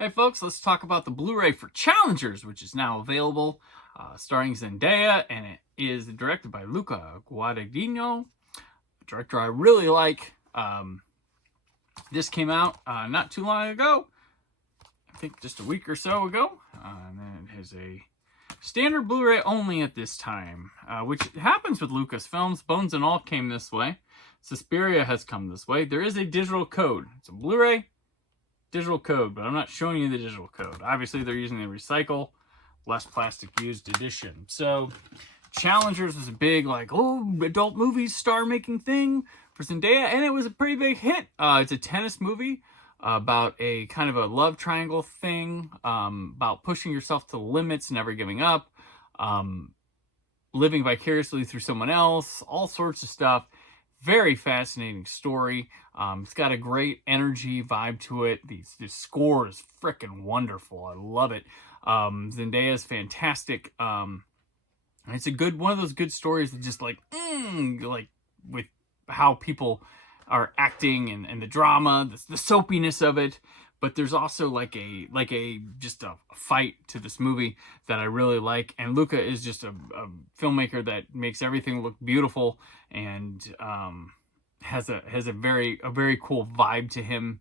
Hey folks, let's talk about the Blu-ray for Challengers, which is now available, starring Zendaya, and it is directed by Luca Guadagnino, a director I really like. This came out not too long ago, I think just a week or so ago, and then it has a standard Blu-ray only at this time, which happens with Lucas films. Bones and All came this way. Suspiria has come this way. There is a digital code. It's a Blu-ray digital code, but I'm not showing you the digital code. Obviously, they're using the recycle, less plastic used edition. So, Challengers was a big, adult movies star-making thing for Zendaya, and it was a pretty big hit. It's a tennis movie about a kind of a love triangle thing, about pushing yourself to the limits, never giving up, living vicariously through someone else, all sorts of stuff. Very fascinating story. It's got a great energy vibe to it. The score is freaking wonderful. I love it. Zendaya is fantastic. It's a good one of those good stories that just like with how people are acting and the drama, the soapiness of it. But there's also like a fight to this movie that I really like. And Luca is just a filmmaker that makes everything look beautiful and has a very cool vibe to him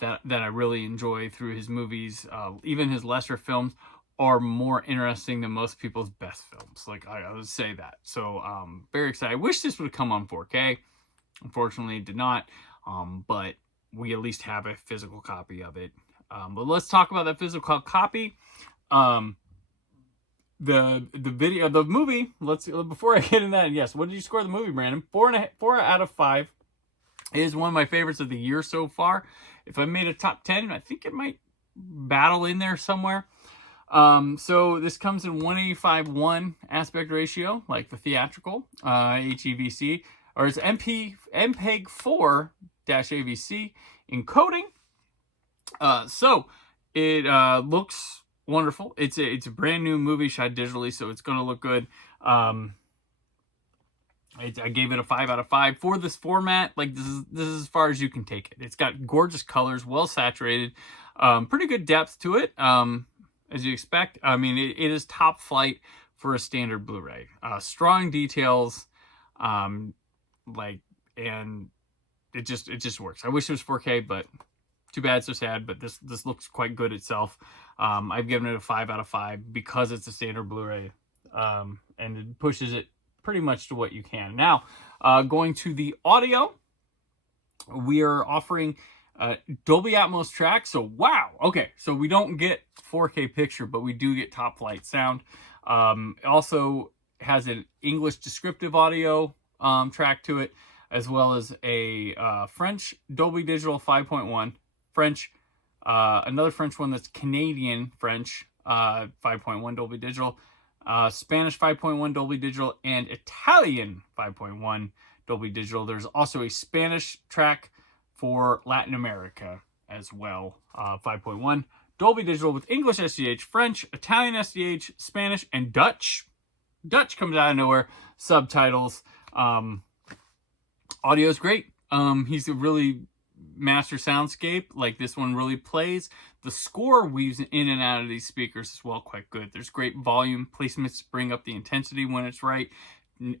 that I really enjoy through his movies. Even his lesser films are more interesting than most people's best films. I would say that. So very excited. I wish this would have come on 4K. Unfortunately, it did not. But we at least have a physical copy of it. But let's talk about that physical copy. The movie. Before I get in that, yes, what did you score the movie, Brandon? 4 out of 5. It is one of my favorites of the year so far. If I made a top 10, I think it might battle in there somewhere. So this comes in 185:1 aspect ratio, like the theatrical HEVC, or it's MPEG 4-AVC encoding. So it looks wonderful. It's a brand new movie shot digitally, so it's going to look good. I gave it a 5 out of 5 for this format. This is as far as you can take it. It's got gorgeous colors, well saturated, pretty good depth to it, as you expect. I mean, it is top flight for a standard Blu-ray. Strong details, and it just works. I wish it was 4K, but too bad, so sad. But this looks quite good itself. I've given it a 5 out of 5 because it's a standard Blu-ray, and it pushes it pretty much to what you can. Now, going to the audio, we are offering Dolby Atmos track. So wow, okay, so we don't get 4K picture, but we do get top flight sound. It also has an English descriptive audio track to it, as well as a French Dolby Digital 5.1, French, another French one that's Canadian French 5.1 Dolby Digital, Spanish 5.1 Dolby Digital, and Italian 5.1 Dolby Digital. There's also a Spanish track for Latin America as well, 5.1 Dolby Digital with English SDH, French, Italian SDH, Spanish, and Dutch. Dutch comes out of nowhere. Subtitles. Audio is great. He's a really master soundscape. This one really plays. The score weaves in and out of these speakers as well, quite good. There's great volume placements to bring up the intensity when it's right,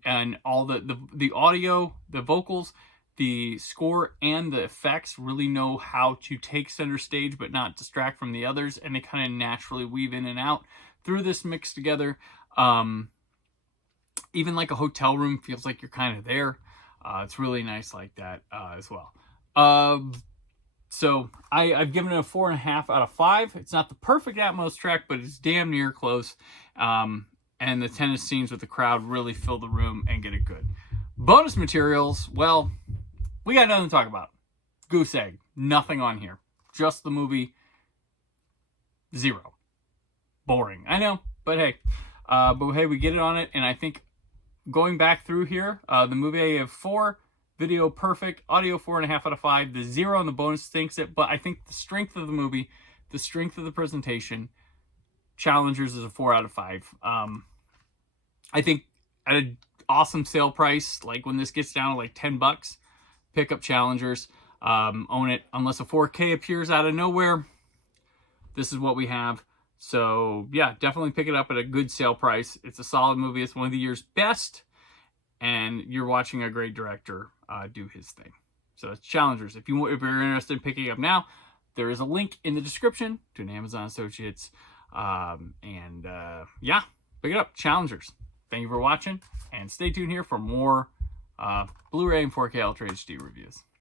and all the audio, the vocals, the score, and the effects really know how to take center stage but not distract from the others, and they kind of naturally weave in and out through this mix together. Even like a hotel room feels like you're kind of there. It's really nice like that as well. So I've given it a 4.5 out of 5. It's not the perfect Atmos track, but it's damn near close. And the tennis scenes with the crowd really fill the room and get it good. Bonus materials, well, we got nothing to talk about. Goose egg, nothing on here. Just the movie, 0. Boring, I know, but hey. We get it on it, and I think going back through here, the movie I have 4, video perfect, audio 4.5 out of 5. The 0 on the bonus stinks it, but I think the strength of the movie, the strength of the presentation, Challengers is a 4 out of 5. I think at an awesome sale price, when this gets down to $10, pick up Challengers, own it. Unless a 4K appears out of nowhere, this is what we have. So yeah, definitely pick it up at a good sale price. It's a solid movie. It's one of the year's best, and you're watching a great director do his thing. So it's Challengers. If you're interested in picking it up now, there is a link in the description to an Amazon Associates. Yeah, pick it up. Challengers. Thank you for watching, and stay tuned here for more Blu-ray and 4K Ultra HD reviews.